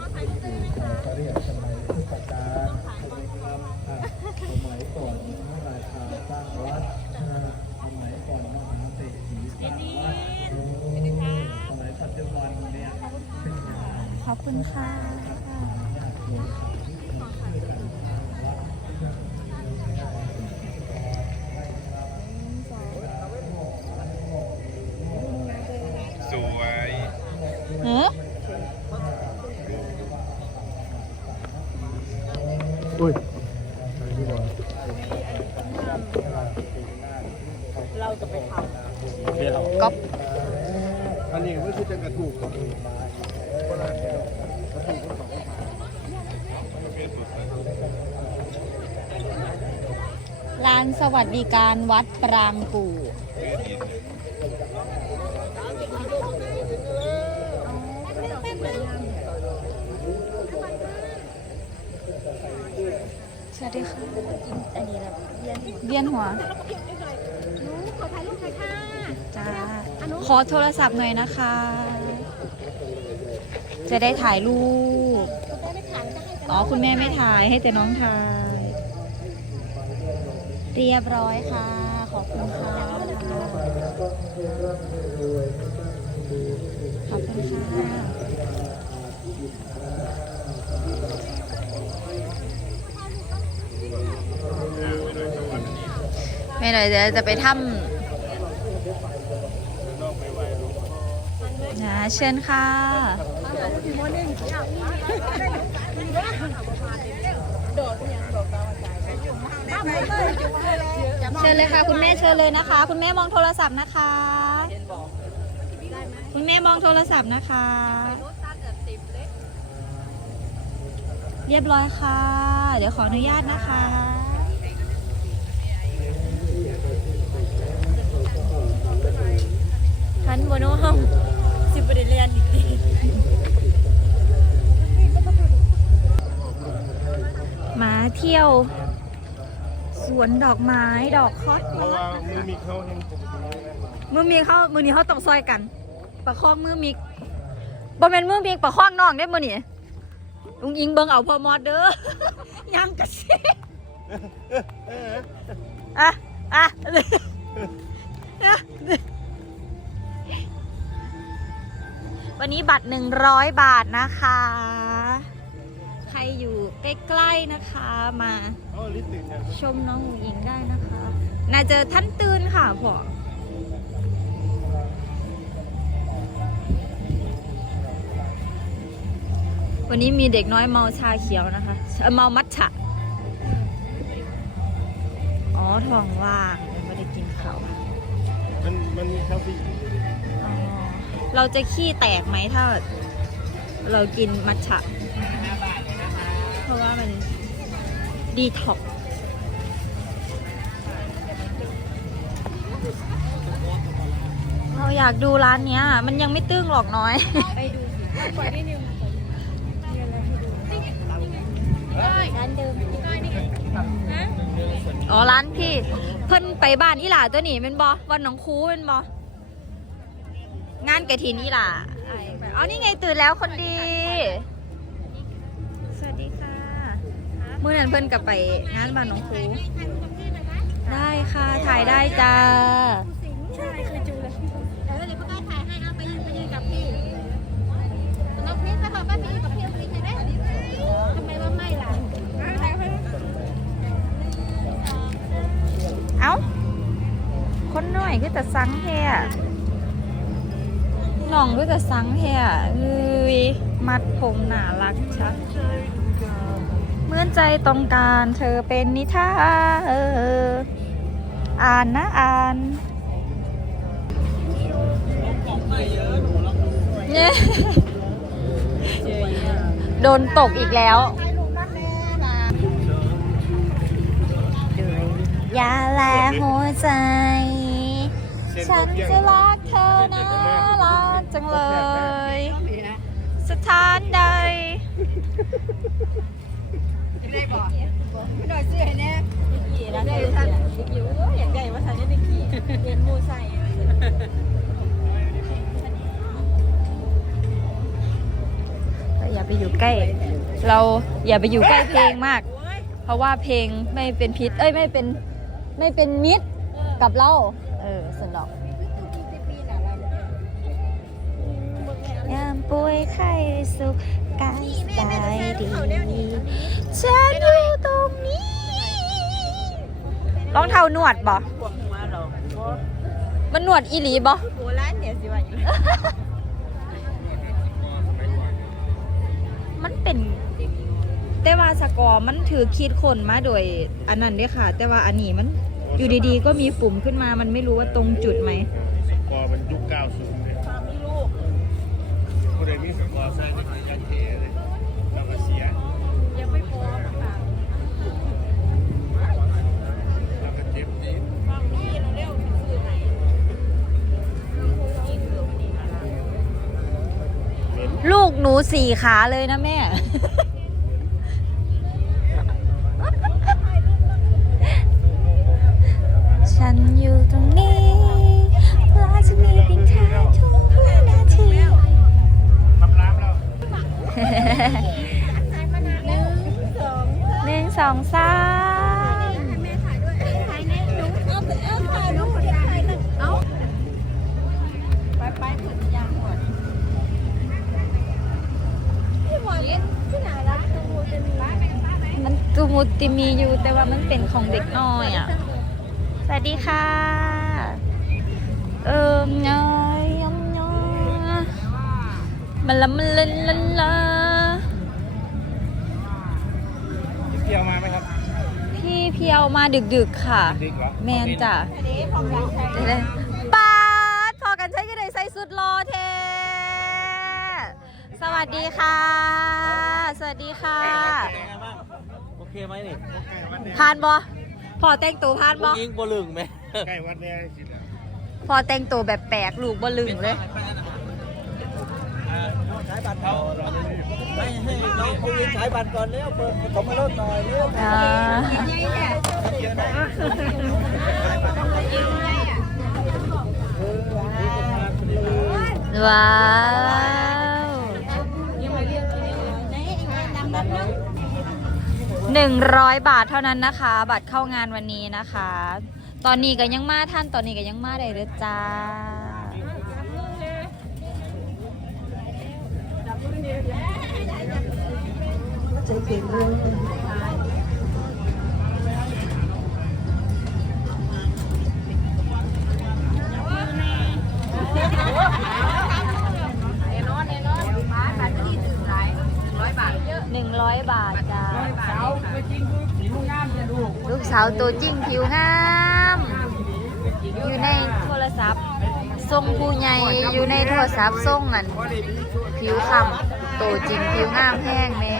เขาเรียกสมัยพุทธกาลสมัยก่อนพระราชาสร้างวัดสมัยก่อนมหาเศรษฐีสร้างวัดสมัยปัจจุบันเนี่ยขอบคุณค่ะ สวย เฮ้ อุ้ยก๊อปอันนี้ไม่ใช่จะกระถูกร้านสวัสดิการวัดปรางกู่ สวัสดีค่ะอันนี้แบบเรียนเวียนหัวรู้ขอถ่ายรูปหน่อยค่ะจ้า ขอโทรศัพท์หน่อยนะคะ จะได้ถ่ายรูป คุณแม่ไม่ถ่ายจะให้อ๋อ คุณแม่ไม่ถ่ายให้แต่น้องถ่าย เรียบร้อยค่ะ ขอบคุณค่ะ ขอบคุณค่ะ ไม่หน่อยเดี๋ยวจะไปถ้ำนะเชิญค่ะ เชิญเลยค่ะ คุณแม่เชิญเลยนะคะ คุณแม่มองโทรศัพท์นะคะ คุณแม่มองโทรศัพท์นะคะ เรียบร้อยค่ะ เดี๋ยวขออนุญาตนะคะ ทันบนห้องสิบประเดเลียนอีกทีมาเที่ยว สวนดอกไม้ดอกคอสเพราะว่ามือมีเขาเห็นมือมีเขามือนี้เขาต้องซอยกัน ประคองมือมีบ่แม่นมือมีประคองน้องได้มือนี่ลุงอิงเบิ่งเอาพอมอดเด้อยังกระสิอะอะ วันนี้บัตรหนึ่งร้อยบาทนะคะ ใครอยู่ใกล้ๆนะคะมาอ๋อลิสติกเนี่ยชมน้องอุ๋งอิงได้นะคะ น่าจะท่านตื่นค่ะพ่อวันนี้มีเด็กน้อยเมาชาเขียวนะคะเอ่อเมามัทฉะ อ๋อท้องว่างยังไม่ได้กินข้าวมันมันมีคาเฟอีนอ๋อ เราจะขี้แตกไหมถ้าเรากินมัทฉะ เพราะว่ามันดีท็อกเราอยากดูร้านเนี้ย มันยังไม่ตึ้งหรอกน้อยร้านเดิมอ๋อร้านพี่ เพิ่นไปบ้านอีหล่าตัวนี้เป็นบอวันหนองคูเป็นบอ งานกระถินอีหล่าเอานี่ไงตื่นแล้วคนดี สวัสดีค่ะเมื่อนั้นเพิ่นกลับไปงานบ้านหนองคูถ่ายรูปกับพี่หน่อยไหมได้ค่ะถ่ายได้จ้าสิงใช่เคยจูเลยเออเดี๋ยวพ่อก็ถ่ายให้เอาไปยืนไปยืนกับพี่น้องพีทไปบอกว่าไปยืนกับพี่พีทได้ไหมทำไมว่าไม่ล่ะเอ้าคนหน่อยก็จะสังแท้ น้องก็จะสังแท้เฮ้ยมัดผมหนารักชักเหมื่อนใจต้องการเธอเป็นนิทานเอออ่านนะอ่านเนี่ยโดนตกอีกแล้วถ่ายรูปนั่นแหละล่ะอย่าแลหัวใจเช่น ฉันจะรักเธอนะรักจังเลย สถานใดได้บอกไม่หน่อยซื้อให้แน่กี่แล้วได้ท่านกี่ว่าอย่างใหญ่ว่าท่านได้กี่เรียนมูใส่แต่อย่าไปอยู่ใกล้ เราอย่าไปอยู่ใกล้เพลงมาก เพราะว่าเพลงไม่เป็นพิษ เอ้ยไม่เป็นไม่เป็นมิตรกับเรา ออสนดอกยามป่วยไข้สุขกายสบายดีฉันอยู่ตรงนี้รองเท้าหนวดบ่มันหนวดอีหลีบ่โบราณเนี่ยสิว่ามันเป็น แต่ว่าสกอร์มันถือคิดคนมาโดย อันนั้นด้อค่ะ แต่ว่าอันนี้มัน อยู่ดีๆ ก็มีปุ่มขึ้นมามันไม่รู้ว่าตรงจุดไหมสกอร์มันยุค90เลยผู้ใดมีสกอร์ใส่ในยันเทเลยเราก็เสียยังไม่พอค่ะเราก็เจ็บดีฟังนี่เราเร็วคือไหนเหม็นลูกหนูสี่ขาเลยนะแม่ ฉันอยู่ ตรงนี้ปลาจะมีเพียงแค่ทุกวินาทีทำร้านแล้วหนึ่งสองสามแม่ถ่ายด้วยถ่ายในหนูเอาไปเอาถ่ายหนูคนที่ถ่ายนั่นเอาไปไปถึงยาหมดพี่วานพี่หนาละตูมุติมีอยู่แต่ว่ามันเป็นของเด็กน้อยอะ วัสดีค่ะ เอิมน้อยยำน้อยมันละมันละละละเที่ยวมาไหมครับ พี่เพียวมาดึกๆค่ะดึกเหรอแมนจ้ะอันนี้ของเราใช้เดี๋ยวเลยปาดพอกันใช้ก็ได้ใส่สุดรอเท สวัสดีค่ะ สวัสดีค่ะ โอเคไหมนี่ผ่านบอ พอแต่งตัวผ่านบอยิงบอลึงไหมใกล้วัดแดงสิแล้วพอแต่งตัวแบบแปลกลูกบ่ลึงเลยใช้บัตรเขาไม่ให้น้องผู้หญิงใช้บัตรก่อนเร็วเปิดผมมาลดหน่อยเร็วอ่าว้าว หนึ่งร้อยบาทเท่านั้นนะคะ บัตรเข้างานวันนี้นะคะ ตอนนี้ก็ยังมาท่านตอนนี้ก็ยังมาได้เลยจ้าห ลูกสาวตัวจริงผิวงาม อยู่ในโทรศัพท์ทรงผู้ใหญ่อยู่ในโทรศัพท์ทรงอัน ผิวคำตัวจริงผิวงามแห้งแมนจ้า